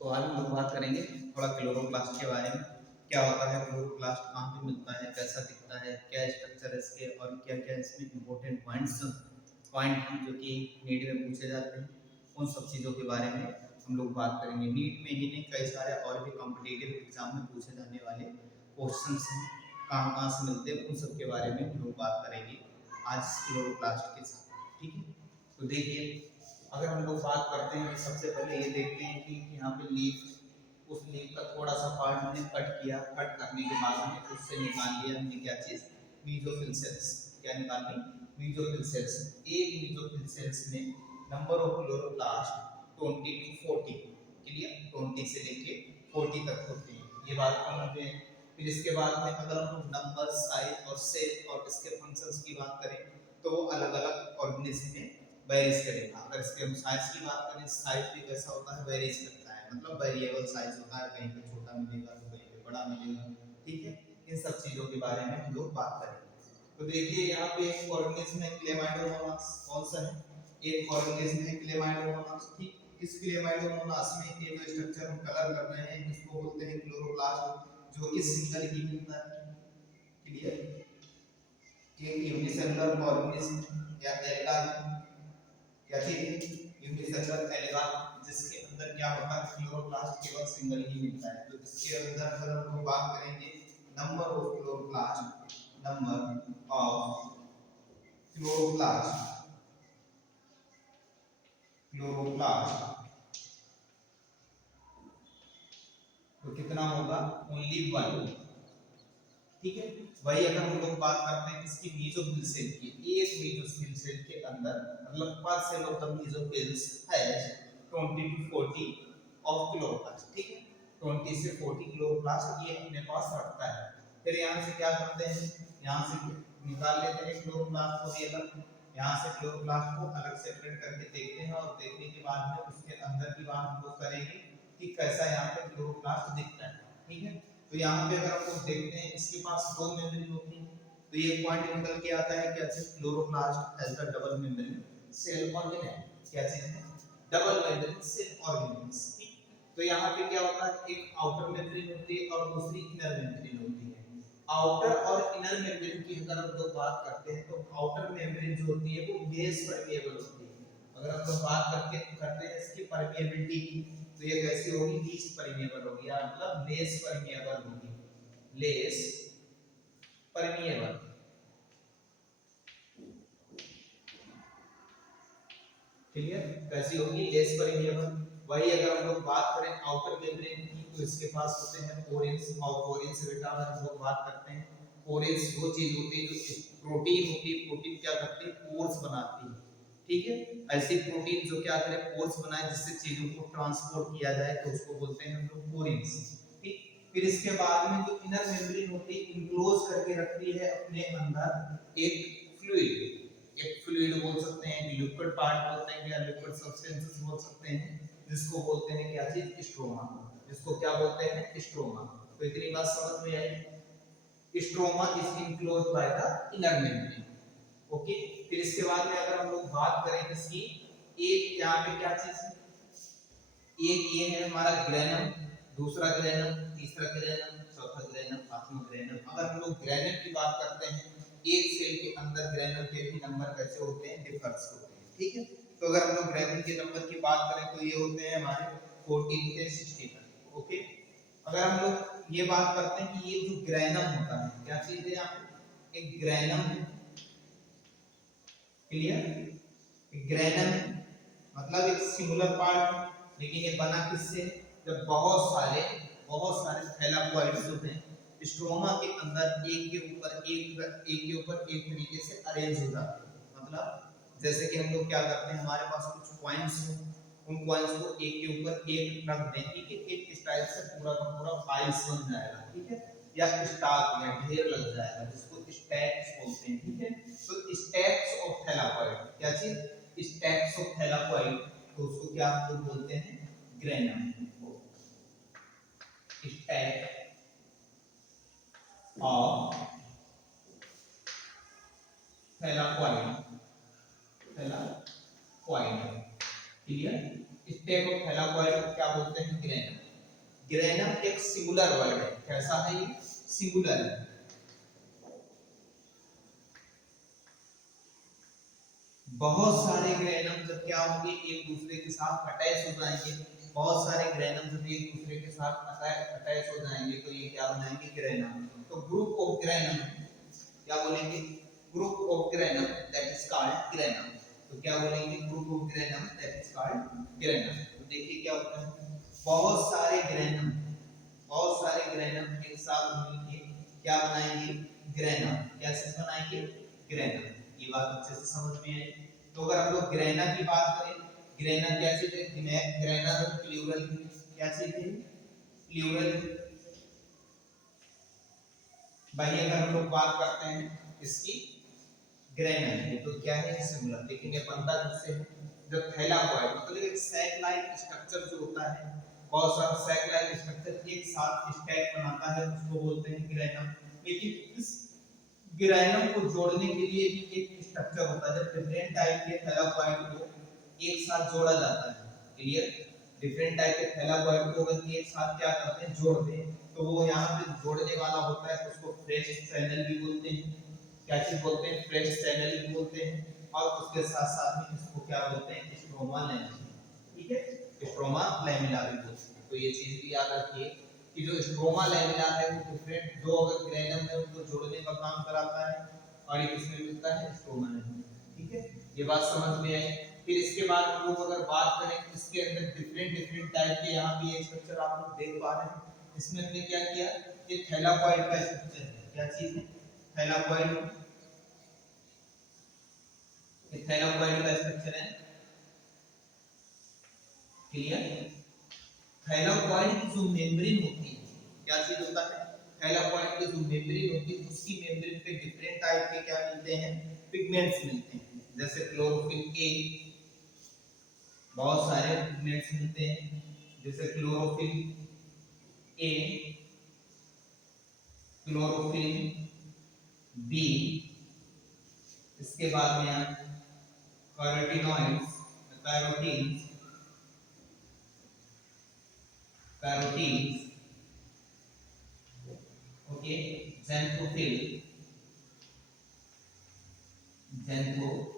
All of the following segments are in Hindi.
तो आज हम लोग बात करेंगे थोड़ा क्लोरोप्लास्ट के बारे में। क्या होता है क्लोरोप्लास्ट, कहाँ पे मिलता है, कैसा दिखता है, क्या स्ट्रक्चर है इसके और क्या क्या इसमें इंपॉर्टेंट पॉइंट हैं जो कि नीट में पूछे जाते हैं। उन सब चीज़ों के बारे में हम लोग बात करेंगे। नीट में ही नहीं, कई सारे और भी कॉम्पिटिटिव एग्जाम में पूछे जाने वाले क्वेश्चन हैं, कहाँ कहाँ से मिलते हैं, उन सब के बारे में हम लोग बात करेंगे आज क्लोरोप्लास्ट के साथ। ठीक है, तो देखिए, अगर हम लोग बात करते हैं सबसे पहले ये देखते हैं कि यहाँ पे लीफ, उस लीफ का थोड़ा सा पार्ट हमने कट किया। कट करने के बाद हमने उससे निकाल लिया हमने क्या चीज़, मीजोफिल सेल्स। क्या निकाल ली, मीजोफिल सेल्स। एक मीजोफिल सेल्स में number of chloroplast 20 to 40, clear, 20 से लेके 40 तक होते हैं। ये बात हम लोग हैं। फिर इसके बाद में अगर हम लोग नंबर, साइज और सेल और इसके फंक्शंस की बात करें तो वो अलग अलग ऑर्गेनिज्म में वेरीज करेगा। अगर इसके हम साइज की बात करें, साइज भी कैसा होता है, वेरीज करता है, मतलब वेरिएबल साइज होता है, कहीं पे छोटा मिलेगा तो कहीं पे बड़ा मिलेगा। ठीक है, इन सब चीजों के बारे में हम लोग बात करेंगे। तो देखिए यहाँ पे एक ऑर्गेनिज्म है क्लेमाइडोमोनास। कौन सा है, एक ऑर्गेनिज्म है क्लेमाइडोमोनास। ठीक, इस क्लेमाइडोमोनास में ये जो स्ट्रक्चर हम कलर कर रहे हैं इसको बोलते हैं क्लोरोप्लास्ट, जो कि सिंगल ही मिलता है। क्लियर, एक यूनिसेलुलर ऑर्गेनिज्म या एल्गा, क्या चीज, यूनिसेलुलर एल्गा, जिसके अंदर क्या होता है, क्लोरोप्लास्ट केवल सिंगल ही मिलता है। तो इसके अंदर अगर हम बात करेंगे number of chloroplast, number of chloroplast, chloroplast तो कितना होगा, ओनली 1। ठीक है, वही अगर हम लोग बात करते हैं इसकी मेसोफिल सेल की, एक मेसोफिल सेल के अंदर मतलब per cell of the mesophylls has 20 to 40 of chloroplast. ठीक है, 20 से 40 क्लोरोप्लास्ट ये अपने पास रखता है। फिर यहाँ से क्या करते हैं, यहाँ से निकाल लेते हैं क्लोरोप्लास्ट को भी अलग, यहाँ से क्लोरोप्लास्ट को अलग सेपरेट करके देखते हैं और देखने के बाद में उसके अंदर की बात हम लोग करेंगे कि कैसा यहाँ पे क्लोरोप्लास्ट दिखता है। ठीक है, तो यहाँ पे अगर आप लोग देखते हैं इसके पास दो मेम्ब्रेन होती है, तो ये पॉइंट निकल के आता है क्या चीज, chloroplast has the double membrane cell organelle. क्या चीज है, डबल मेम्ब्रेन सेल ऑर्गेनेल्स। तो यहाँ पे क्या होता है, एक आउटर मेम्ब्रेन होती है और दूसरी इनर मेम्ब्रेन होती है। आउटर और इनर मेम्ब्रेन की अगर हम लोग बात करते हैं तो आउटर मेम्ब्रेन जो होती है वो लेस परमेएबल होती है। अगर हम लोग बात करते हैं इसकी परमेबिलिटी की, तो ये कैसी होगी, लीस्ट परमेएबल होगी, या मतलब लेस परमेएबल होगी, लेस परमेएबल। क्लियर, कैसी होगी, लेस परमेएबल। वही अगर हम लोग बात करें आउटर मेम्ब्रेन की तो इसके पास होते हैं पोरेंस, और पोरेंस बेटा अगर हम लोग बात करते हैं, पोरेंस वो चीज होती है जो प्रोटीन होती है, प्रोटीन क्या करती है, पोर्स बनाती है। ठीक है, ऐसी प्रोटीन जो क्या करे, पोर्स बनाए जिससे चीजों को ट्रांसपोर्ट किया जाए, तो उसको बोलते हैं हम लोग पोरेंस। ठीक, फिर इसके बाद में जो इनर मेम्ब्रेन होती है इनक्लोज करके रखती है अपने अंदर एक फ्लूइड, एक फ्लूइड बोल सकते हैं, लिक्विड पार्ट बोलते हैं या लिक्विड सब्सटेंसेस बोल सकते हैं, जिसको बोलते हैं क्या चीज, स्ट्रोमा। जिसको क्या बोलते हैं, स्ट्रोमा। तो इतनी बात समझ में आई, stroma is enclosed by the inner membrane. Okay, फिर इसके बाद में अगर हम लोग बात करें इसकी, एक यहाँ पे क्या चीज है, एक ये है हमारा ग्रेनम, दूसरा ग्रेनम, तीसरा ग्रेनम, चौथा ग्रेनम, पांचवा ग्रेनम। अगर हम लोग ग्रेनम की बात करते हैं, एक सेल के अंदर ग्रेनम के भी नंबर कैसे होते हैं, डिफर्स होते हैं। ठीक है, तो अगर हम लोग ग्रेनम के नंबर की बात करें तो ये होते हैं हमारे 14 से 60 तक। ओके, अगर हम लोग ये बात करते हैं कि ये जो ग्रेनम होता है, क्या चीज है यहाँ पे, एक ग्रेनम है। क्लियर, ग्रेनम मतलब एक सिंगुलर पार्ट, लेकिन ये बना किससे, जब बहुत सारे थैलाकोइड्स होते हैं स्ट्रोमा के अंदर एक के ऊपर एक तरीके से अरेंज हो जाते हैं। मतलब जैसे कि हम लोग क्या करते हैं, हमारे पास कुछ कॉइन्स हो, उन कॉइन्स को एक के ऊपर एक रख दें, ठीक है, एक स्टाइल से पूरा का पूरा पाइल्स बन जाएगा। ठीक है, या स्टाक या ढेर लग जाएगा, जिसको स्टैक्स बोलते हैं। ठीक है, तो स्टैक्स ऑफ थैलाकोइड, क्या चीज, स्टैक्स ऑफ थैलाकोइड, तो उसको क्या हम लोग बोलते हैं, granum. Stack of thylakoid, thylakoid. Clear. इस टाइप ऑफ थैलाकॉइड को क्या बोलते हैं? ग्रेनम। ग्रेनम एक सिंगुलर वर्ड है। कैसा है ये? सिंगुलर है। बहुत सारे ग्रेनम जब क्या होंगे, एक दूसरे के साथ अटैच हो जाएंगे। बहुत सारे ग्रेनम जब एक दूसरे के साथ अटैच हो जाएंगे तो ये क्या बनाएंगे? ग्रेनम। तो ग्रुप ऑफ ग्रेनम क्या बोलेंगे? Group of granum that is called granum. तो क्या बोलेंगे? Group of granum that is called granum. तो देखिए क्या होता है, बहुत सारे ग्रेनम, बहुत सारे ग्रेनम एक साथ मिलकर क्या बनाएंगे? ग्रेनम। क्या चीज बनाएंगे? ग्रेनम। ये बात अच्छे से समझ में आई। तो अगर हम लोग ग्रेना की बात करें, ग्रेना क्या चीज है? ग्रेना प्लूरल क्या चीज है? प्लूरल। भाई अगर हम लोग बात करते हैं इसकी ग्रेना की तो क्या है? सिंगुलर। लेकिन ये बनता किससे है? जो थैलाकॉइड मतलब एक सैक लाइक स्ट्रक्चर जो होता है, बहुत सारा सैक लाइक स्ट्रक्चर एक साथ स्टैक बनाता है, उसको बोलते हैं ग्रेनम। लेकिन इस ग्रेनम को जोड़ने के लिए भी एक स्ट्रक्चर होता है। जब डिफरेंट टाइप के थैलाकॉइड को एक साथ जोड़ा जाता है, क्लियर, डिफरेंट टाइप के थैलाकॉइड को अगर एक साथ क्या करते हैं? जोड़ते हैं, तो वो यहाँ पे जोड़ने वाला होता है, उसको फ्रेश चैनल भी बोलते हैं। क्या चीज बोलते हैं? फ्रेश चैनल भी बोलते हैं। और उसके साथ साथ में इसको क्या बोलते हैं? Stroma lamina. ठीक है, स्ट्रोमा लैमिना भी बोलते हैं। तो ये चीज भी याद रखिए कि जो स्ट्रोमा लैमिना है वो डिफरेंट दो अगर ग्रेनम है उनको जोड़ने का काम कराता है, और ये किसमें मिलता है? Stroma lamina. ठीक है, ये बात समझ में आई। फिर इसके बाद हम लोग अगर बात करें इसके अंदर डिफरेंट डिफरेंट टाइप के, यहाँ भी ये स्ट्रक्चर आप लोग देख पा रहे हैं। इसमें हमने क्या किया? ये थैलाकॉइड का स्ट्रक्चर है। क्या चीज है? थैलाकॉइड। ये थैलाकॉइड का स्ट्रक्चर है, क्लियर। थैलाकॉइड की जो मेम्ब्रेन होती है, क्या चीज होता है? थैलाकॉइड की जो मेम्ब्रेन होती है उसकी मेम्ब्रेन पे डिफरेंट टाइप के क्या मिलते हैं? पिगमेंट्स मिलते हैं। जैसे क्लोरोफिल ए, बहुत सारे पिगमेंट्स मिलते हैं, जैसे क्लोरोफिल ए, क्लोरोफिल बी, इसके बाद में carotenoids, carotenes, carotenes, okay, xanthophyll, xanthophyll.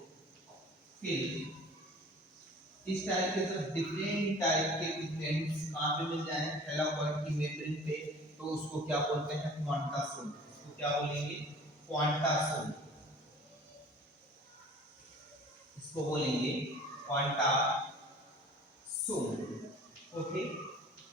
इस टाइप के जो डिफरेंट टाइप के पिगमेंट्स कहाँ पे मिल जाए? थैलाकॉइड की मेम्ब्रेन पे, तो उसको क्या बोलते हैं? क्वांटासोम। उसको क्या बोलेंगे? क्वांटासोम। इसको बोलेंगे क्वांटासोम। ओके,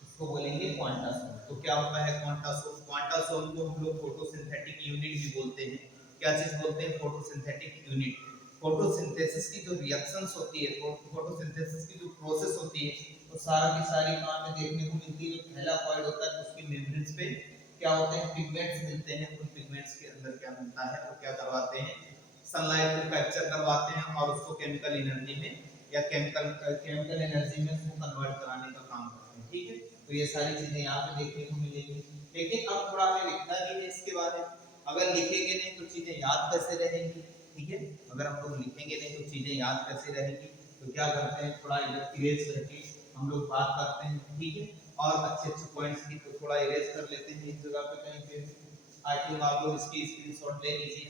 इसको बोलेंगे क्वांटासोम। तो क्या होता है क्वांटासोम? क्वांटासोम को हम लोग फोटोसिंथेटिक यूनिट भी बोलते हैं। क्या चीज बोलते हैं? Photosynthetic unit. फोटोसिंथेसिस की जो रिएक्शंस होती है, फोटोसिंथेसिस की जो प्रोसेस होती है, वो सारा की सारी कहाँ पे देखने को मिलती है? जो थैलाकॉइड होता है उसकी मेम्ब्रेन्स पे क्या होते हैं? पिगमेंट्स मिलते हैं। उन पिगमेंट्स के अंदर क्या मिलता है? वो क्या करवाते हैं? सनलाइट को कैप्चर करवाते हैं और उसको केमिकल एनर्जी में या केमिकल एनर्जी में उसको कन्वर्ट कराने का काम करते हैं। ठीक है, तो ये सारी चीजें यहाँ पे देखने को मिलेंगी। लेकिन अब थोड़ा मैं लिखना भी है इसके बारे में। अगर लिखेंगे नहीं तो चीजें याद कैसे रहेंगी? ठीक है, अगर हम लोग लिखेंगे नहीं तो चीजें याद कैसे रहेंगी? तो क्या करते हैं, थोड़ा इधर इरेज करके हम लोग बात करते हैं। ठीक है, और अच्छे अच्छे पॉइंट्स की तो थोड़ा इरेज कर लेते हैं इस जगह पे कहीं पे। आई थिंक आप लोग इसकी स्क्रीनशॉट ले लीजिए,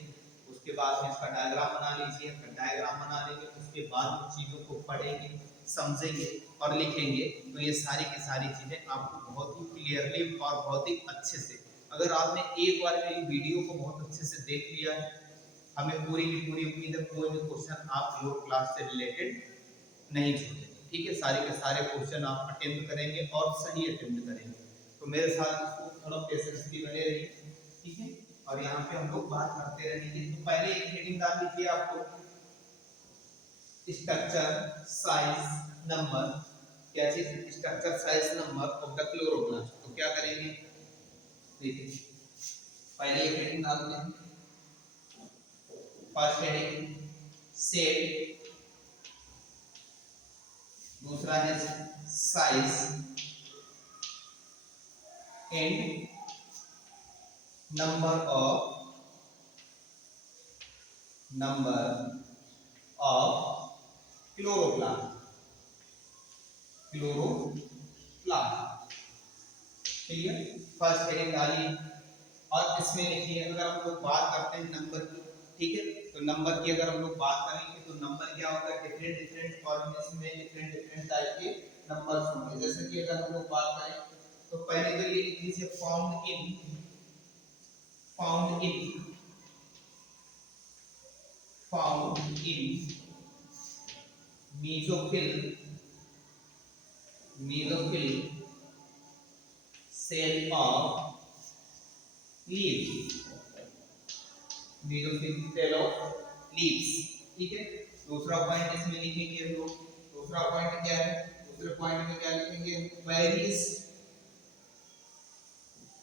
उसके बाद में इसका डायग्राम बना लीजिए। फिर डायग्राम बना लेंगे उसके बाद चीज़ों को पढ़ेंगे, समझेंगे और लिखेंगे, तो ये सारी की सारी चीज़ें आपको बहुत ही क्लियरली और बहुत ही अच्छे से, अगर आपने एक बार मेरी वीडियो को बहुत अच्छे से देख लिया है, हमें पूरी की पूरी उम्मीद है कोई भी क्वेश्चन आप लोग क्लास से रिलेटेड नहीं छोड़ेंगे। ठीक है, सारे के सारे क्वेश्चन आप अटेम्प्ट करेंगे और सही अटेम्प्ट करेंगे। तो मेरे साथ थोड़ा पेशेंस भी बने रहिए। ठीक है, और यहाँ पे हम लोग बात करते रहेंगे। तो पहले एक हेडिंग डाल लीजिए आपको, स्ट्रक्चर साइज नंबर। क्या चीज? Structure size number of the chloroplast. तो क्या करेंगे, देखिए पहले एक हेडिंग डालते हैं। फर्स्ट हेडिंग शेप, दूसरा है size and number of chloroplast. Chloroplast. Clear, first heading डाली। और इसमें लिखिए अगर हम लोग बात करते हैं नंबर की, ठीक है, तो नंबर की अगर हम लोग बात करेंगे तो नंबर क्या होता है, डिफरेंट डिफरेंट फॉर्मेशन में डिफरेंट डिफरेंट टाइप के नंबर्स होंगे। जैसे कि अगर हम लोग बात करें तो पहले तो ये लिख लीजिए found in mesophyll cell of leaves, mesophyll cell of leaves, ठीक है। दूसरा पॉइंट इसमें लिखेंगे हम लोग, दूसरा पॉइंट क्या है, दूसरे पॉइंट में क्या लिखेंगे, varies,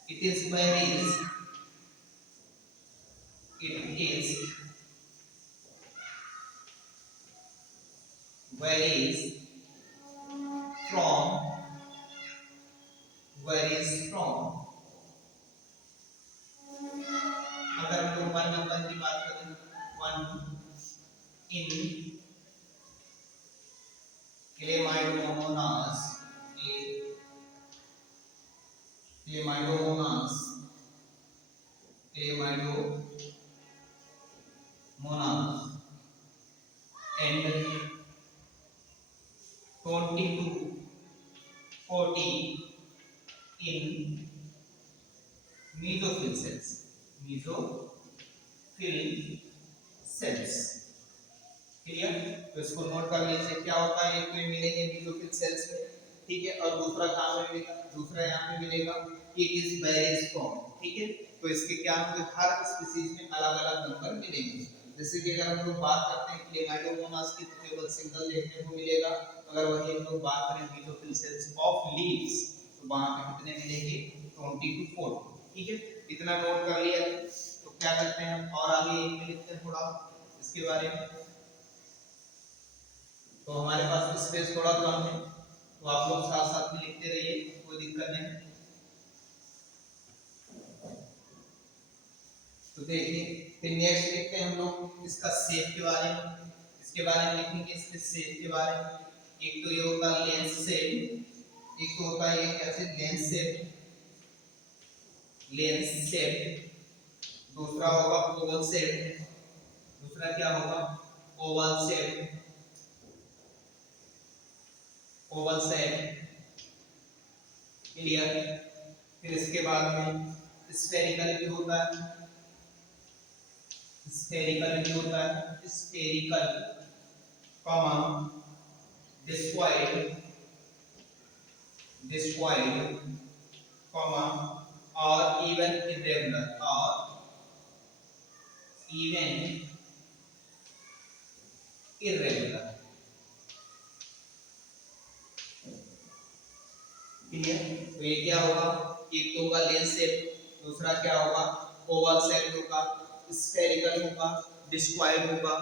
it is varies, it is varies from अगर हम लोग 1 नंबर की बात करें, 1 in Chlamydomonas, Chlamydomonas and 20 to 40 in mesophyll cells, clear. तो इसको नोट कर लीजिए क्या होता है, एक में मिलेंगे मेसोफिल सेल्स में, ठीक है, और दूसरा कहां में मिलेगा, दूसरा यहां पे मिलेगा, इट इज वेरीज फ्रॉम, ठीक है। तो इसके क्या होंगे, हर स्पीशीज में अलग-अलग नंबर मिलेंगे। जैसे कि अगर हम लोग बात करते हैं क्लेमाइडोमोनास की तो केवल सिंगल देखने को मिलेगा, अगर वही हम लोग बात करें मेसोफिल सेल्स ऑफ लीव्स तो वहां पे कितने मिलेंगे, 20 to 40, ठीक है। इतना नोट कर लिया तो क्या करते हैं हम और आगे लिखते हैं थोड़ा इसके बारे में। तो हमारे पास स्पेस थोड़ा कम है तो आप लोग साथ साथ में लिखते रहिए, कोई दिक्कत नहीं। तो देखिए फिर नेक्स्ट लिखते हैं हम लोग इसका शेप के बारे में, इसके बारे में लिखेंगे, इसके शेप के बारे में। एक तो ये होता है लेंस शेप, एक तो होता है ये कैसे लेंस शेप, दूसरा होगा ओवल शेप, दूसरा क्या होगा ओवल शेप, क्लियर। फिर इसके बाद में स्फेरिकल भी होता है, स्फेरिकल कॉमा डिस्क्वाइड कॉमा और इवन इरेगुलर, क्लियर। तो ये क्या होगा, एक तो होगा लेंस शेप, दूसरा क्या होगा ओवल शेप होगा, स्फेरिकल होगा, डिस्क्वाइड होगा,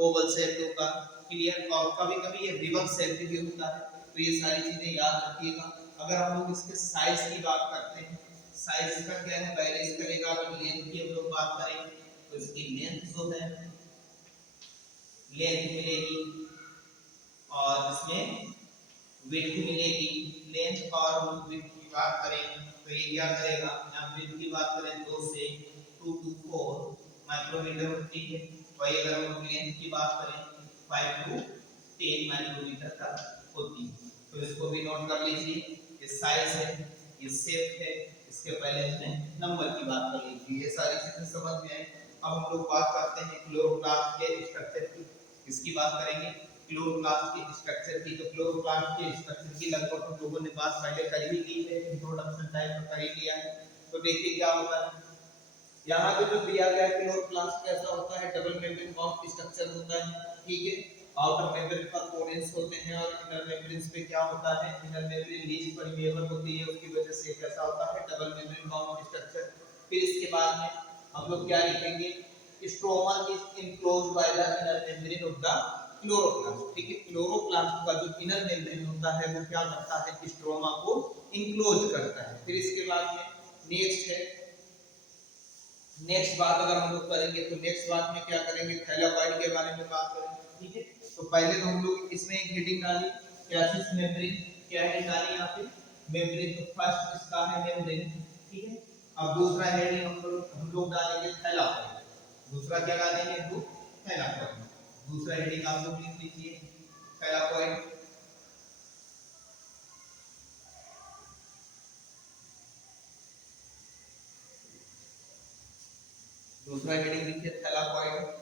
ओवल शेप होगा, क्लियर। और कभी-कभी ये रिवर्स शेप भी होता है, तो ये सारी चीजें याद रखिएगा। अगर हम लोग इसके साइज की बात करते हैं, साइज का क्या है वेरीज करेगा। अगर लेंथ की हम लोग बात करें तो इसकी लेंथ जो है लेंथ मिलेगी और इसमें विड्थ मिलेगी। लेंथ और विड्थ की बात करें तो ये क्या करेगा, यहाँ विड्थ की बात करें 2 से 2 to 4 माइक्रोमीटर होती है, वही अगर हम लेंथ की बात करें 5 to 10 माइक्रोमीटर तक होती है। तो इसको भी नोट कर लीजिए, ये साइज है, ये शेप है, इसके पहले हमने नंबर की बात कर ली थी, ये सारी चीजें समझ में आई। अब हम लोग बात करते हैं क्लोरोप्लास्ट के स्ट्रक्चर की, इसकी बात करेंगे क्लोरोप्लास्ट के स्ट्रक्चर की। तो क्लोरोप्लास्ट के स्ट्रक्चर की लगभग हम लोगों ने बात पहले कर ही ली है, इंट्रोडक्शन टाइप में कर ही लिया है। तो देखिए क्या होता है, यहाँ पे जो दिया गया है क्लोरोप्लास्ट कैसा होता है, डबल मेम्ब्रेन बाउंड स्ट्रक्चर होता है, ठीक है। आउटर मेम्ब्रेन पर कोरेंस होते हैं और इनर मेम्ब्रेन पे क्या होता है, इनर मेम्ब्रेन लीच परमेबल होती है, उसकी वजह से कैसा होता है डबल मेम्ब्रेन बाउंड स्ट्रक्चर। फिर इसके बाद में हम लोग क्या लिखेंगे, stroma is enclosed by the inner membrane of the chloroplast, ठीक है। क्लोरोप्लास्ट का जो इनर मेम्ब्रेन होता है वो क्या करता है, स्ट्रोमा को इनक्लोज करता है। फिर इसके बाद में नेक्स्ट बात अगर हम लोग करेंगे तो नेक्स्ट बात में क्या करेंगे, थैलाकॉइड के बारे में बात करेंगे, ठीक है। तो पहले तो हम लोग इसमें एक हेडिंग डाली क्या चीज मेम्ब्रेन, क्या है निकाली यहाँ पे मेम्ब्रेन। तो फर्स्ट इसका है मेम्ब्रेन, ठीक है। अब दूसरा हेडिंग हम लोग डालेंगे थैलाकॉइड। दूसरा क्या डालेंगे हम लोग, थैलाकॉइड। दूसरा हेडिंग आप लोग लिख लीजिए थैलाकॉइड। दूसरा हेडिंग लिखिए थैलाकॉइड।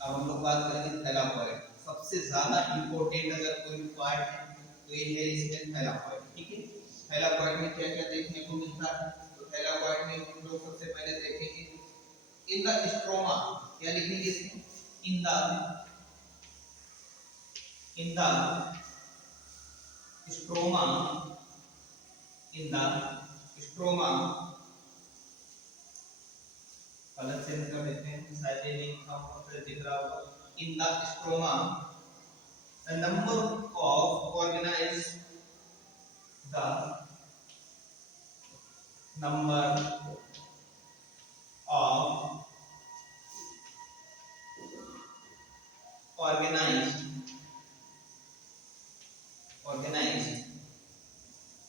अब हम लोग बात करेंगे थैलाकॉइड। सबसे ज्यादा इंपॉर्टेंट अगर कोई पार्ट है तो ये है इसमें थैलाकॉइड, ठीक है। थैलाकॉइड में क्या क्या देखने को मिलता है, तो थैलाकॉइड में हम लोग सबसे पहले देखेंगे इन द स्ट्रोमा। क्या लिखेंगे इसमें, in the stroma, in the stroma. अलग से कर देते हैं, शायद ये नहीं था फिर दिख रहा होगा। In the stroma the number of organized the number of organized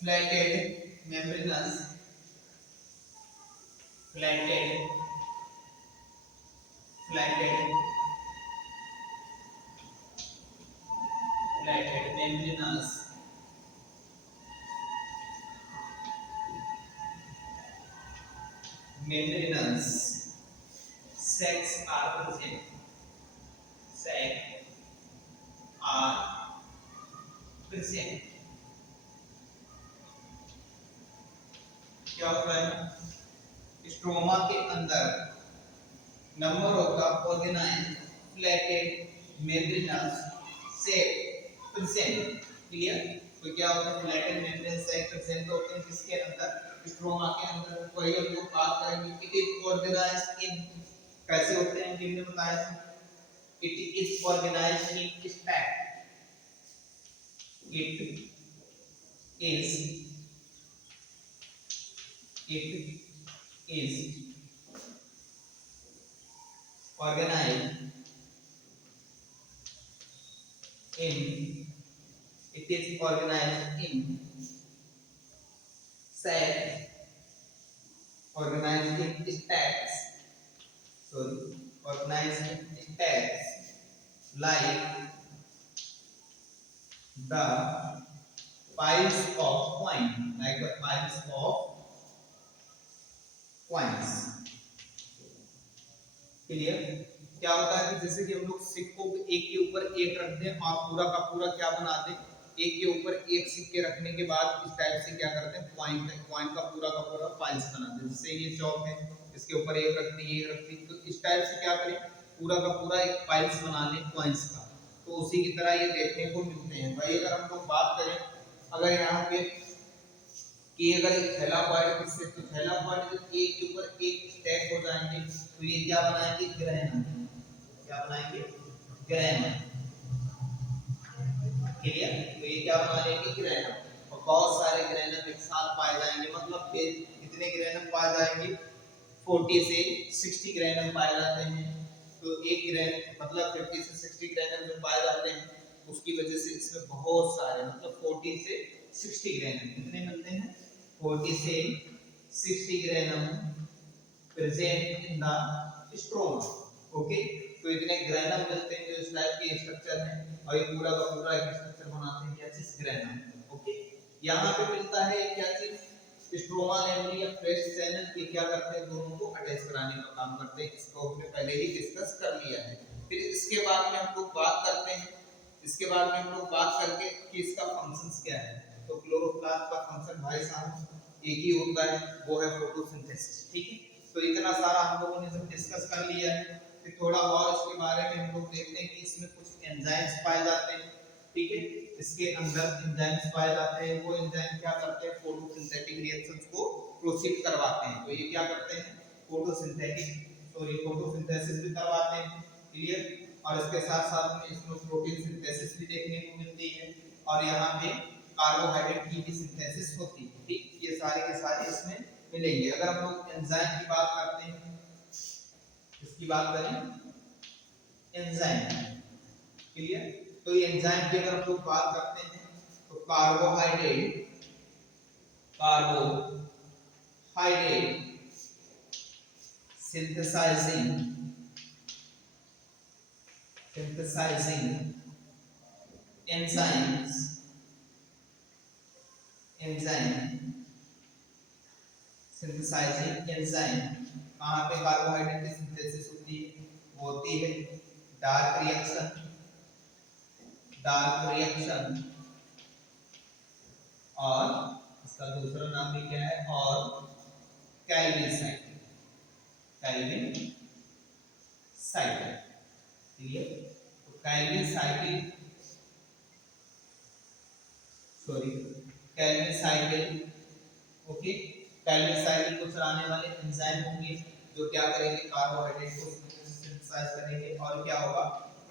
flatted membranous flatted flatted membranous sacs are present, sac are present। क्या होता है, स्ट्रोमा के अंदर number of the organized flatted membranous sac present. Clear. तो क्या होता है, फ्लैटेड मेम्ब्रेन सैक प्रेजेंट होते हैं किसके अंदर, स्ट्रोमा के अंदर। वही हम लोग बात करेंगे इट इज ऑर्गेनाइज्ड इन, कैसे होते हैं कि हमने बताया था, it is organized in stack, it is organized in, it is organized in set, organized in stacks, sorry, organized in stacks like the piles of coin, like the piles of coins। Clear. क्या होता है कि जैसे कि हम लोग सिक्कों को एक के ऊपर एक रख दें और पूरा का पूरा क्या बना दें, एक के ऊपर एक सिक्के रखने के बाद इस टाइप से क्या करते हैं, कॉइन का पूरा पाइल्स बना दें। जैसे ये चौक है, इसके ऊपर एक रख दी, एक रख दी, तो इस टाइप से क्या करें, पूरा का पूरा एक पाइल्स बना लें कॉइन्स का। तो उसी की तरह ये देखने को मिलते हैं भाई। अगर हम लोग बात करें, अगर यहाँ पे कि अगर एक थैलाकॉइड किससे, तो थैलाकॉइड जब एक के ऊपर एक स्टैक हो जाएंगे तो ये क्या बनाएंगे, ग्रहण। क्या बनाएंगे, ग्रहण। क्लियर। तो ये क्या बना लेंगे, ग्रहण। और बहुत सारे ग्रहण एक साथ पाए जाएंगे, मतलब कितने ग्रहण पाए जाएंगे, 40 से 60 ग्रहण पाए जाते हैं। तो एक ग्रहण मतलब 50 से 60 ग्रहण जो पाए जाते हैं, उसकी वजह से इसमें बहुत सारे मतलब 40 से 60 ग्रहण कितने मिलते हैं, 40 से 60 granum present in the stroma. Okay. तो इतने ग्रैनम मिलते हैं जो इस टाइप के स्ट्रक्चर है, और ये पूरा का पूरा एक स्ट्रक्चर बनाते हैं, क्या चीज, ग्रैनम। ओके। यहाँ पे मिलता है क्या चीज, स्ट्रोमा लेवल या फ्रेश चैनल के क्या करते हैं, दोनों को अटैच कराने का काम करते हैं। इसको हमने पहले ही डिस्कस कर लिया है। फिर इसके बाद में हम लोग बात करते हैं, इसके बाद में हम लोग बात करके कि इसका फंक्शंस क्या है। तो क्लोरोप्लास्ट का फंक्शन भाई साहब एक ही होता है, वो है फोटोसिंथेसिस। ठीक है। तो इतना सारा हम लोगों ने जब डिस्कस कर लिया है, फिर थोड़ा और इसके बारे में हम लोग देखते हैं कि इसमें कुछ एंजाइम्स पाए जाते हैं। ठीक है। इसके अंदर एंजाइम्स पाए जाते हैं, वो एंजाइम क्या करते हैं, फोटोसिंथेटिक रिएक्शंस को प्रोसीड करवाते हैं। तो ये क्या करते हैं, फोटोसिंथेसिस भी करवाते हैं। क्लियर। और इसके साथ साथ में इसमें प्रोटीन सिंथेसिस भी देखने को मिलती है, और यहाँ पे कार्बोहाइड्रेट की भी सिंथेसिस होती है। ठीक। ये सारे के सारे इसमें मिलेंगे। अगर हम लोग एंजाइम की बात करते हैं, इसकी बात करें एंजाइम, क्लियर। तो ये एंजाइम की अगर हम लोग बात करते हैं तो carbohydrate synthesizing enzyme synthesizing enzyme कहाँ पे कार्बोहाइड्रेट की सिंथेसिस होती है, वो होती है डार्क रिएक्शन और इसका दूसरा नाम भी क्या है, और कैल्विन साइकिल, क्लियर। तो Calvin cycle okay, Calvin cycle को चलाने वाले एंजाइम होंगे जो क्या करेंगे, कार्बोहाइड्रेट को सिंथेसाइज करेंगे और क्या होगा,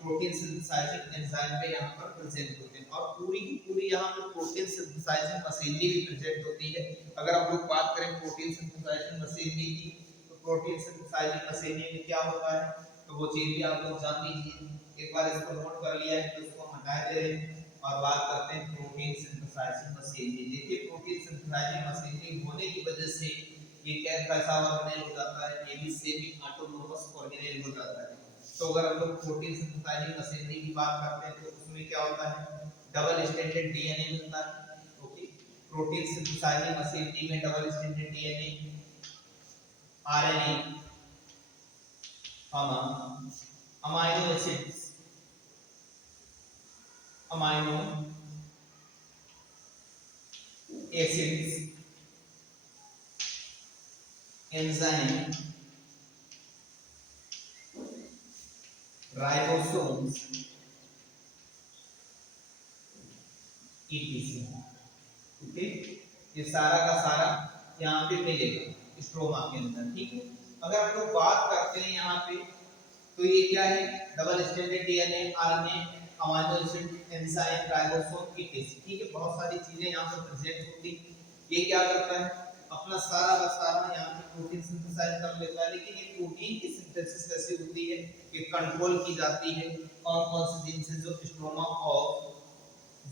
प्रोटीन सिंथेसाइजिंग एंजाइम पे यहाँ पर प्रेजेंट होते हैं। और पूरी की पूरी यहाँ पर प्रोटीन सिंथेसाइजिंग मशीनरी भी प्रेजेंट होती है। अगर हम लोग बात करें प्रोटीन सिंथेसाइजिंग मशीनरी की, तो प्रोटीन सिंथेसाइजिंग मशीनरी में क्या होता है, तो वो चीज भी आप लोग जान लीजिए। एक बार इसको नोट कर लिया है तो इसको हटा दे रहे हैं और बात करते हैं प्रोटीन सिंथेसाइजिंग मशीनरी। देखिए प्रोटीन सिंथेसाइजिंग मशीनरी होने की वजह से ये क्या कैसा ऑर्गेनेल हो जाता है, ये भी सेमी ऑटोनोमस ऑर्गेनेल हो जाता है। तो अगर हम लोग प्रोटीन सिंथेसाइजिंग मशीनरी की बात करते हैं तो उसमें क्या होता है, डबल स्ट्रैंडेड डीएनए मिलता है। ओके, प्रोटीन सिंथेसाइजिंग मशीनरी में double stranded DNA, RNA, amino acids, enzyme, ribosomes, etc. Okay, ये सारा का सारा यहाँ पे मिलेगा स्ट्रोमा के अंदर, ठीक है। अगर हम लोग बात करते हैं यहाँ पे, तो ये क्या है, double stranded DNA, RNA, amino acid, enzyme, ribosome, etc, ठीक है। बहुत सारी चीजें यहाँ पर प्रेजेंट होती। ये क्या करता है, अपना सारा का सारा यहाँ पे प्रोटीन सिंथेसाइज कर लेता है। लेकिन ये प्रोटीन की सिंथेसिस कैसे होती है, ये कंट्रोल की जाती है कौन कौन से जीन से, जो स्ट्रोमा ऑफ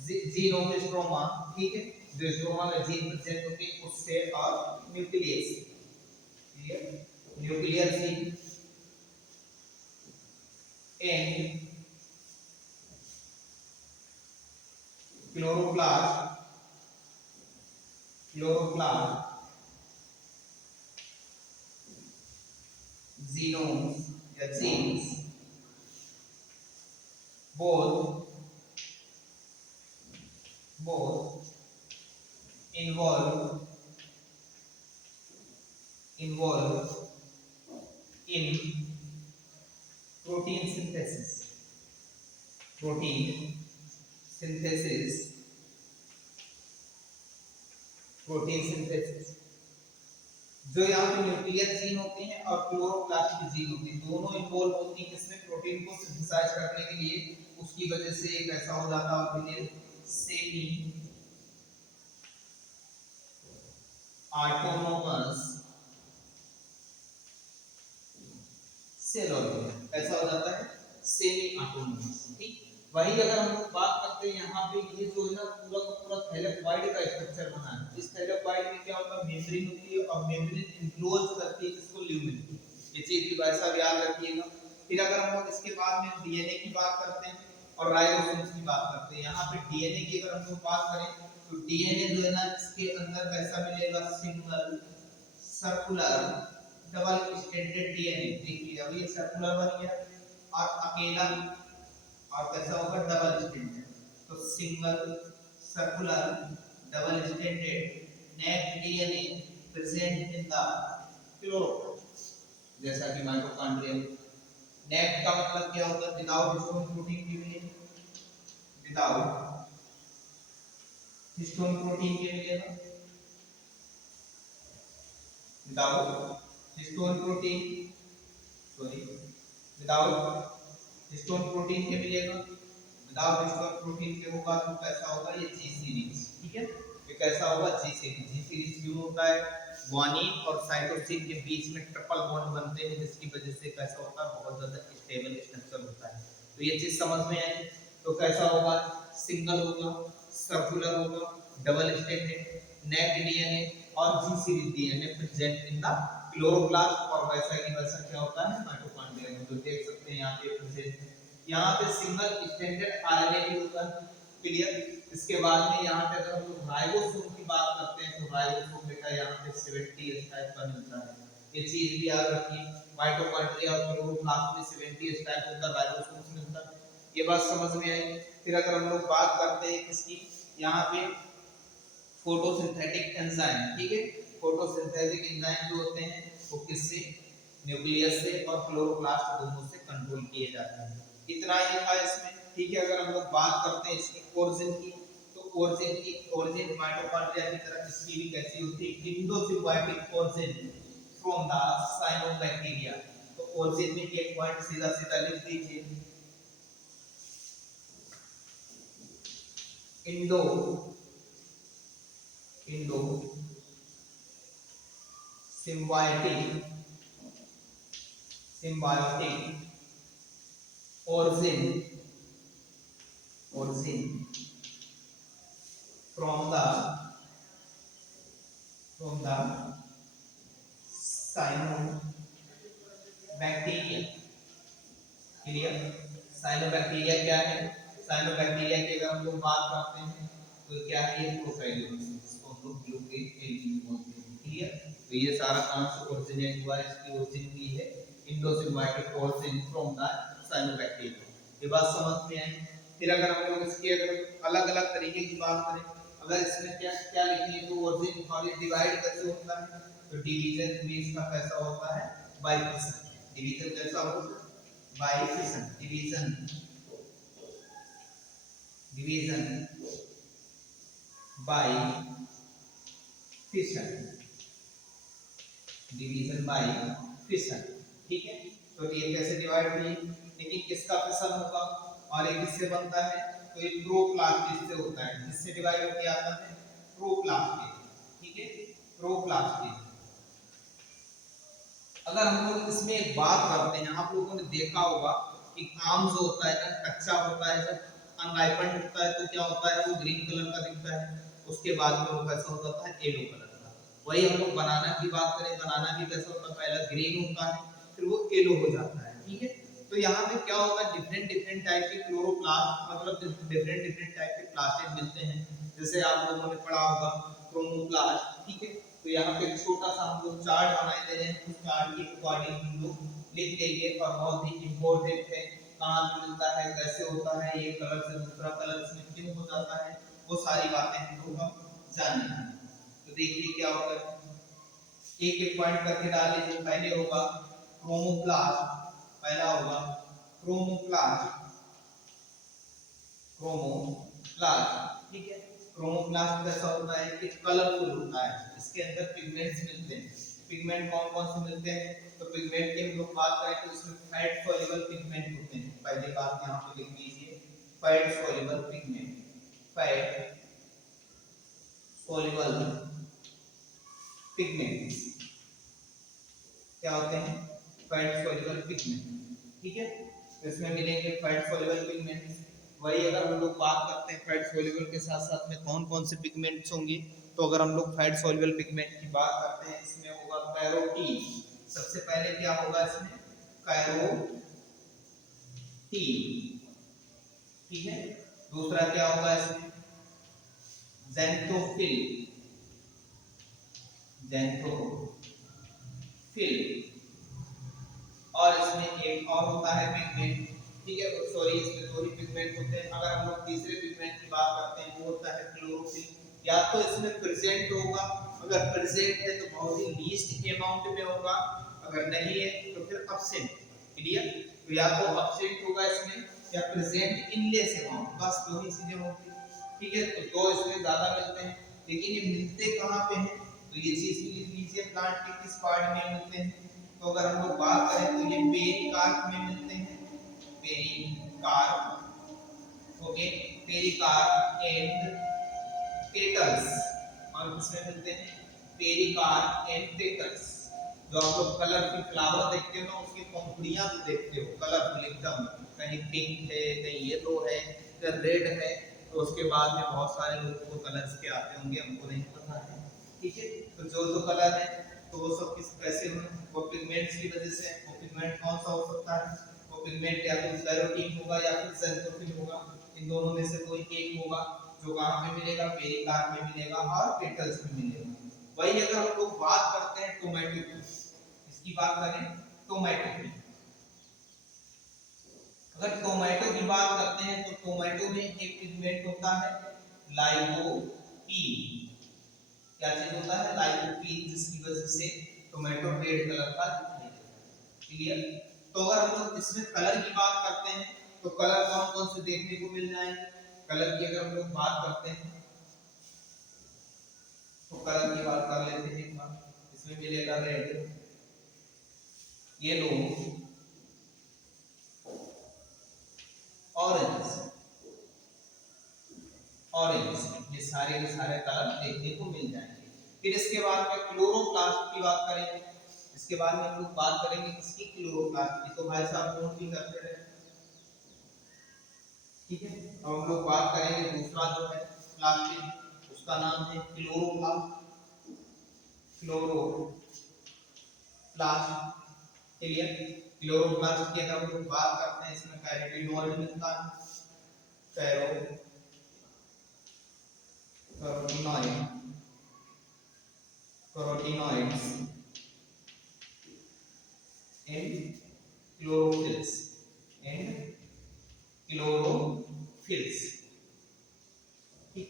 जीनोस्ट्रोमा, ठीक है, जो स्ट्रोमा में जीन प्रेजेंट होते हैं उससे, और nucleus, clear, nuclear gene and chloroplast genomes या jeans, both involve in protein synthesis, जो यहाँ पे न्यूक्लियर जीन होते हैं और क्लोरोप्लास्ट की जीन होती है, दोनों इन्वॉल्व होती है इसमें प्रोटीन को सिंथेसाइज करने के लिए। उसकी वजह से एक ऐसा हो जाता है organelle semi autonomous cell organelle, ऐसा हो जाता है सेमी ऑटोनोमस, ठीक। वही अगर हम लोग बात करते हैं यहाँ पे, ये जो है ना पूरा का पूरा थैलेपॉइड का स्ट्रक्चर बना है। इस थैलेपॉइड में क्या होता है, मेम्ब्रेन होती है और मेम्ब्रेन इनक्लोज करती है इसको ल्यूमेन, ये चीज भी वैसा याद रखिएगा। फिर अगर हम लोग इसके बाद में डीएनए की बात करते हैं और राइबोसोम्स की बात करते हैं, यहाँ पे डीएनए की अगर हम लोग बात करें तो डीएनए जो है ना इसके अंदर कैसा मिलेगा, single circular double stranded DNA, देखिए अभी ये सर्कुलर बन गया और अकेला, और कैसा होगा, डबल स्ट्रैंडेड। तो single circular double stranded net DNA present in the chloroplast, जैसा कि माइटोकॉन्ड्रिया। नेट का मतलब क्या होता है, विदाउट हिस्टोन प्रोटीन के लिए, विदाउट हिस्टोन प्रोटीन के लिए, without histone protein, sorry without histone protein के मिलेगा। विदाउट हिस्टोन प्रोटीन के होगा तो कैसा होगा, ये जी सीरीज, ठीक है। ये कैसा होगा, जी सीरीज। जी सीरीज क्यों होता है, ग्वानिन और साइटोसिन के बीच में ट्रिपल बॉन्ड बनते हैं, जिसकी वजह से कैसा होता है, बहुत ज्यादा स्टेबल स्ट्रक्चर होता है। तो ये चीज समझ में आई। तो कैसा होगा, सिंगल होगा, सर्कुलर होगा, डबल स्ट्रैंडेड, नेक्ड डीएनए और G series DNA present in the chloroplast. और वैसा ही वैसा क्या होता है माइटोकॉन्ड्रिया में, तो देख सकते हैं यहाँ पे प्रेजेंट है। यहाँ पे सिंगल स्ट्रैंडेड आरएनए भी होता है, क्लियर। इसके बाद में यहाँ पे अगर हम लोग राइबोसोम की बात करते हैं, तो राइबोसोम बेटा यहाँ पे 70 एस टाइप का मिलता है, ये चीज भी याद रखिए। माइटोकॉन्ड्रिया और क्लोरोप्लास्ट में 70 एस टाइप होता है, राइबोसोम मिलता है, ये बात समझ में आई। फिर अगर हम लोग बात करते हैं किसकी, यहाँ पे फोटोसिंथेटिक एंजाइम, ठीक है। फोटोसिंथेटिक एंजाइम जो होते हैं वो किससे, न्यूक्लियस से और क्लोरोप्लास्ट दोनों से कंट्रोल किए जाते हैं। इतना ही था इसमें, ठीक है। अगर हम लोग बात करते हैं इसकी ओरिजिन की, तो ओरिजिन माइटोकॉन्ड्रिया की तरह इसकी भी कैसी होती है, इंडोसिम्बायोटिक ओरिजिन फ्रॉम द साइनोबैक्टीरिया। तो ओरिजिन में एक पॉइंट सीधा सीधा लिख दीजिए, Indo symbiotic origin from the cyanobacteria, clear. Cyanobacteria क्या है, साइनोबैक्टीरिया की अगर हम लोग बात करते हैं तो क्या है, ये प्रोकैरियोट्स, इसको हम लोग यूकेरियोट एलिमेंट बोलते हैं, क्लियर। तो ये सारा काम से ओरिजिनेट हुआ है, इसकी ओरिजिन हुई है इंडोसिम्बायोटिक ओरिजिन फ्रॉम द साइनोबैक्टीरिया, ये बात समझ में आई। फिर अगर हम लोग इसके अगर अलग-अलग तरीके की बात करें, अगर इसमें क्या क्या लिखेंगे, तो ओरिजिन और ये डिवाइड कैसे होता है, तो डिवीजन में इसका कैसा होता है, बाय फिशन। डिवीजन कैसा होता है, by fission. Division by fission, division by fission, ठीक है। तो ये कैसे डिवाइड हुई, लेकिन किसका फिशन होगा और ये किससे बनता है, तो ये प्रोप्लास्ट से होता है, किससे डिवाइड होकर आता है, प्रोप्लास्ट के, ठीक है, प्रोप्लास्ट के। अगर हम लोग इसमें एक बात करते हैं, आप लोगों ने देखा होगा कि आम जो होता है ना, कच्चा होता है, जब अनराइपेंड होता है तो क्या होता है, वो ग्रीन कलर का दिखता है, उसके बाद में वो कैसा हो जाता है, येलो कलर का। वही हम लोग बनाना की बात करें, बनाना भी कैसा होता है, पहला ग्रीन होता है, फिर वो येलो हो जाता है, ठीक है। तो यहाँ पे क्या होता है, डिफरेंट टाइप के क्लोरोप्लास्ट, मतलब डिफरेंट टाइप के प्लास्टिड मिलते हैं, जैसे आप लोगों ने पढ़ा होगा क्रोमोप्लास्ट, ठीक है। तो यहाँ पे छोटा सा हम लोग चार्ट बनाए दे रहे हैं, उस चार्ट के अकॉर्डिंग हम लोग लिख देंगे, और बहुत ही इंपॉर्टेंट है, कहाँ मिलता है, कैसे होता है, ये कलर से दूसरा कलर इसमें क्यों हो जाता है, वो सारी बातें हम लोग जानेंगे। तो देखिए क्या होगा, एक एक पॉइंट करके डाल लीजिए। पहले होगा क्रोमोप्लास्ट, पहला होगा क्रोमोप्लास्ट, ठीक है। क्रोमोप्लास्ट कैसा होता है कि कलरफुल होता है, इसके अंदर पिगमेंट्स मिलते हैं। पिगमेंट कौन कौन से मिलते हैं, तो पिगमेंट की हम लोग बात करें तो इसमें फैट सॉल्युबल पिगमेंट होते हैं, पहले बात यहाँ पे लिख लीजिए, fat soluble pigment, fat soluble pigments क्या होते हैं, फैट सॉल्युबल पिगमेंट, ठीक है। तो इसमें मिलेंगे फैट सॉल्युबल पिगमेंट्स। वही अगर हम लोग बात करते हैं फैट सॉल्युबल के साथ साथ में कौन कौन से पिगमेंट्स होंगे, तो अगर हम लोग फैट सॉल्युबल पिगमेंट की बात करते हैं, इसमें होगा कैरोटीन, सबसे पहले क्या होगा इसमें, कैरोटीन, ठीक है। दूसरा क्या होगा इसमें, ज़ैंथोफिल, और इसमें एक और होता है पिगमेंट, ठीक है। सॉरी, इसमें दो ही पिगमेंट होते हैं। अगर हम लोग तीसरे पिगमेंट की बात करते हैं, वो होता है क्लोरोफिल। या तो इसमें प्रेजेंट होगा, अगर प्रेजेंट है तो बहुत ही लीस्ट अमाउंट में होगा, अगर नहीं है तो फिर एब्सेंट, क्लियर। तो या तो एब्सेंट होगा इसमें, या प्रेजेंट इन लेस अमाउंट, बस दो ही चीजें होती हैं, ठीक है। तो दो इसमें ज्यादा मिलते हैं, लेकिन ये मिलते कहाँ पे हैं, तो ये चीज भी लिख लीजिए, प्लांट के किस पार्ट में मिलते हैं। तो अगर हम लोग बात करें तो ये पेरिकार्प में मिलते हैं, pericarp, okay, pericarp and petals, और किसमें मिलते हैं, पेरिकार्प एंड पेटल्स। जो आप लोग कलरफुल फ्लावर देखते हो ना, उसकी पंखुड़ियां जो देखते हो कलरफुल एकदम, कहीं पिंक है, कहीं येलो है, कहीं रेड है, तो उसके बाद में बहुत सारे लोगों को कलर्स के आते होंगे, हमको नहीं पता है, ठीक है। तो जो जो कलर है तो वो सब किस कैसे हो, वो पिगमेंट्स की वजह से। वो पिगमेंट कौन सा हो सकता है? वो पिगमेंट या तो कैरोटीन होगा या फिर xanthophyll होगा, इन दोनों में से कोई एक होगा, जो कहां पे मिलेगा? पेरिकार्प में मिलेगा और पेटल्स में मिलेगा। वही अगर हम लोग बात करते हैं टोमेटो की, इसकी बात करें टोमेटो की, अगर टोमेटो की बात करते हैं तो टोमेटो में एक पिगमेंट होता है लाइकोपीन। क्या चीज होता है? लाइकोपीन, जिसकी वजह से टोमेटो रेड कलर का दिखाई देता है। क्लियर? तो अगर हम लोग इसमें कलर की बात करते हैं तो कलर कौन कौन से देखने को मिल जाएंगे? कलर की अगर हम लोग बात करते हैं तो कलर की बात कर लेते हैं एक बार। इसमें मिलेगा रेड, येलो, ऑरेंज, ऑरेंज, ये सारे के सारे कलर देखने को मिल जाएंगे। फिर इसके बाद में क्लोरोप्लास्ट की बात करेंगे। इसके बाद में हम लोग बात करेंगे किसकी? क्लोरोप्लास्ट की। तो भाई साहब नोट भी करते रहे, ठीक है। अब हम लोग बात करेंगे दूसरा जो है प्लास्टिक, उसका नाम है क्लोरोप्लास्ट। Chloroplast, clear? क्लोरोप्लास्ट की अगर हम लोग बात करते हैं, इसमें कैरोटीनॉइड मिलता है, carotenoids and chlorophylls and chlorophylls, ठीक।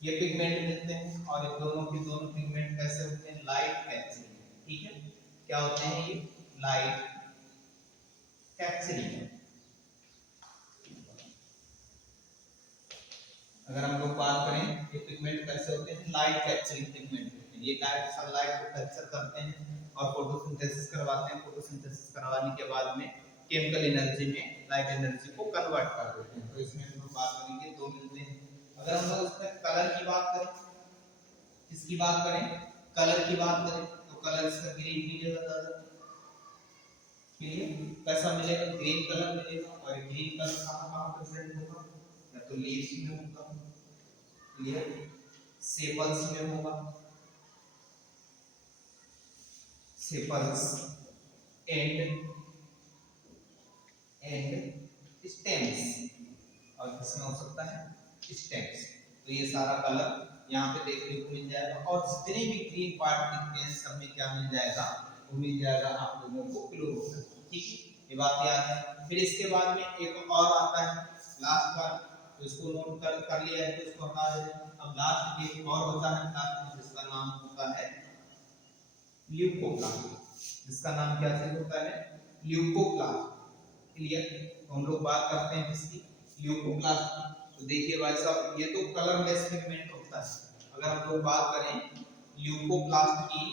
ये पिगमेंट मिलते हैं और ये दोनों के दोनों पिगमेंट कैसे होते हैं? लाइट कैप्चरिंग, ठीक है। क्या होते हैं ये? Light capturing. अगर हम लोग बात करें ये पिगमेंट कैसे होते हैं? लाइट कैप्चरिंग पिगमेंट होते हैं। ये क्या है? सनलाइट को कैप्चर करते हैं और फोटोसिंथेसिस करवाते हैं। फोटोसिंथेसिस करवाने के बाद में केमिकल एनर्जी में लाइट एनर्जी को कन्वर्ट कर देते हैं। तो इसमें हम लोग बात करेंगे दो मिलते हैं। अगर हम लोग इसमें कलर की बात करें, किसकी बात करें? कलर की बात करें तो कलर इसका ग्रीन मिलेगा ज्यादा, क्लियर? कैसा मिलेगा? ग्रीन कलर मिलेगा। और ग्रीन कलर कहां कहां प्रेजेंट होगा? या तो लीव्स में होगा, क्लियर, सेपल्स में होगा, सेपल्स एंड स्टेम्स, और किसमें हो सकता है? स्टेम्स। तो ये सारा कलर यहाँ पे देखने को मिल जाएगा और जितने भी ग्रीन पार्ट दिखते हैं सब में क्या मिल जाएगा? वो मिल जाएगा आप लोगों को क्लोरोफिल, ठीक है। ये बात याद है। फिर इसके बाद में एक और आता है लास्ट वाला, तो इसको नोट कर लिया है तो इसको हटा देते हैं। अब लास्ट एक और बचा है लास्ट में, जिसका नाम होता है ल्यूकोप्लास्ट। जिसका नाम क्या चीज होता है? Leucoplast, clear? तो हम लोग बात करते हैं किसकी? ल्यूकोप्लास्ट की। तो देखिए भाई साहब, ये तो कलरलेस पिगमेंट होता है। अगर हम लोग बात करें ल्यूकोप्लास्ट की,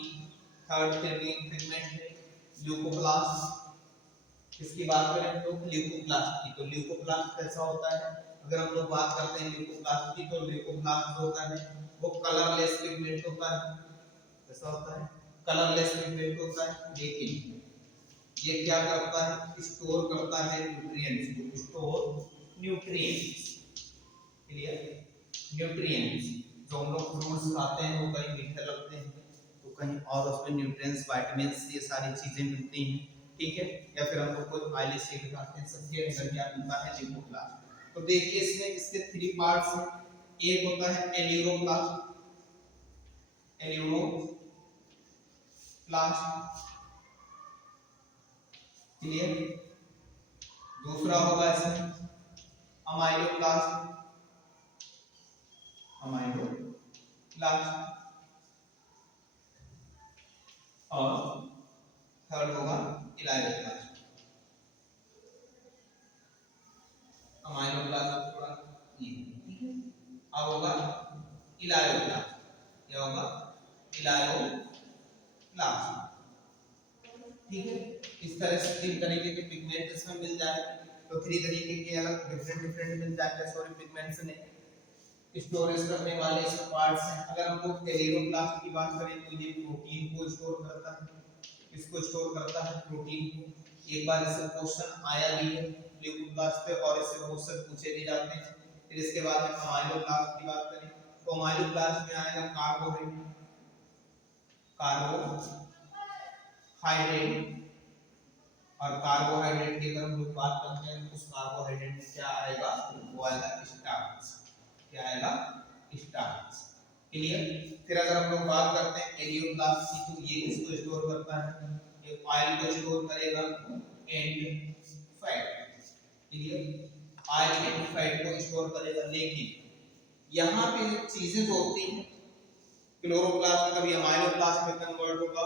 थर्ड पिगमेंट है ल्यूकोप्लास्ट। इसकी बात करें हम लोग ल्यूकोप्लास्ट की, तो ल्यूकोप्लास्ट कैसा होता है? अगर हम लोग बात करते हैं ल्यूकोप्लास्ट की, तो ल्यूकोप्लास्ट होता है वो कलरलेस पिगमेंट होता है। कैसा होता है? कलरलेस पिगमेंट होता है, लेकिन ये क्या करता है? स्टोर करता है न्यूट्रिएंट्स को, स्टोर न्यूट्रिएंट्स, क्लियर? न्यूट्रिएंट्स जो हम लोग फ्रूट्स खाते हैं वो कहीं मीठे लगते हैं, तो कहीं और उसमें न्यूट्रिएंट्स, विटामिन्स, ये सारी चीजें मिलती हैं, ठीक है। या फिर हम लोग कोई ऑयली सीड खाते हैं, सबके अंदर क्या मिलता है? ल्यूकोप्लास्ट। तो देखिए इसमें इसके थ्री पार्ट्स हैं। एक होता है एल्यूरोप्लास्ट, एल्यूरोप्लास्ट, क्लियर? दूसरा होगा इसमें अमाइलोप्लास्ट, अमाइलोप्लास्ट, और थर्ड होगा इलायोप्लास्ट। अमाइलोप्लास्ट थोड़ा ये, ठीक है। अब होगा इलायोप्लास्ट, क्या होगा? इलायोप्लास्ट, ठीक है। इस तरह से तीन तरीके के पिगमेंट इसमें मिल जाए, तो थ्री तरीके के अलग डिफरेंट डिफरेंट मिल जाएंगे, सॉरी पिगमेंट्स ने। स्टोरेज करने वाले इसमें पार्ट्स हैं। अगर हम लोग एलियोप्लास्ट की बात करें तो ये प्रोटीन को स्टोर करता है, इसको स्टोर करता है प्रोटीन को। एक बार इससे क्वेश्चन आया भी है ल्यूकोप्लास्ट पे और इससे क्वेश्चन पूछे भी जाते हैं। फिर इसके बाद में अमाइलोप्लास्ट की बात करें तो अमाइलोप्लास्ट में आएगा कार्बोहाइड्रेट और कार्बोहाइड्रेट की अगर हम लोग बात करते हैं तो उस कार्बोहाइड्रेट में क्या आएगा, वो आएगा स्टार्च। क्या आएगा, स्टार्च। क्लियर। फिर अगर हम लोग बात करते हैं एलियोप्लास्ट की तो ये किसको स्टोर करता है, ये ऑयल को स्टोर करेगा and fat. Clear, oil and fat को स्टोर करेगा। लेकिन यहाँ पे चीजें जो होती हैं, क्लोरोप्लास्ट कभी अमाइलोप्लास्ट में कन्वर्ट होगा,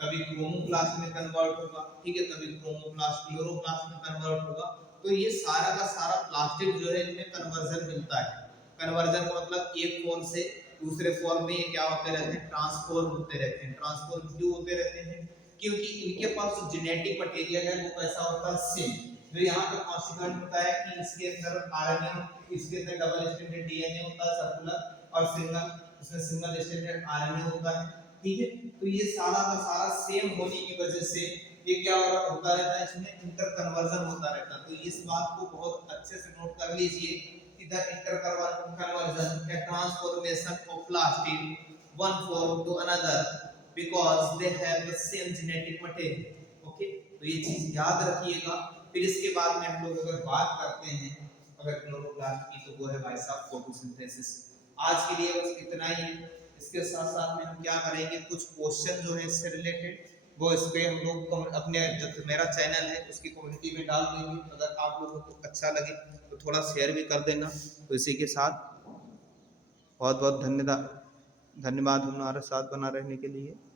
कभी क्रोमोप्लास्ट में कन्वर्ट होगा, ठीक है, कभी क्रोमोप्लास्ट क्लोरोप्लास्ट में कन्वर्ट होगा। तो ये सारा का सारा प्लास्टिक जो है इनमें कन्वर्जन मिलता है। कन्वर्जन का मतलब एक फॉर्म से दूसरे फॉर्म में ये क्या होते रहते हैं, ट्रांसफॉर्म होते रहते हैं। ट्रांसफॉर्म क्यों होते रहते हैं, क्योंकि इनके पास जो जेनेटिक मटेरियल है वो कैसा होता है, सेम। जो यहाँ पे कॉन्स्टिट्यूएंट होता है कि इसके अंदर आरएनए, इसके अंदर डबल स्ट्रैंडेड डीएनए होता है सर्कुलर, और सिंगल स्ट्रैंडेड आरएनए होता है। ठीक है, तो ये सारा का सारा सेम होने की वजह से ये क्या होता रहता है, इसमें इंटर कन्वर्जन होता रहता है। तो इस बात को बहुत अच्छे से नोट कर लीजिए कि द इंटर कन्वर्जन या transformation of plastid one form to another because they have the same genetic material. Okay, तो ये चीज याद रखिएगा। फिर इसके बाद में हम लोग अगर बात करते हैं अगर क्लोरोप्लास्ट की तो वो है भाई साहब फोटोसिंथेसिस। आज के लिए बस इतना ही। इसके साथ साथ में हम क्या करेंगे, कुछ क्वेश्चन जो है इससे रिलेटेड वो इस पे हम लोग अपने जो मेरा चैनल है उसकी कम्युनिटी में डाल देंगे। अगर आप लोगों को अच्छा लगे तो थोड़ा शेयर भी कर देना। तो इसी के साथ बहुत बहुत धन्यवाद हमारे साथ बना रहने के लिए।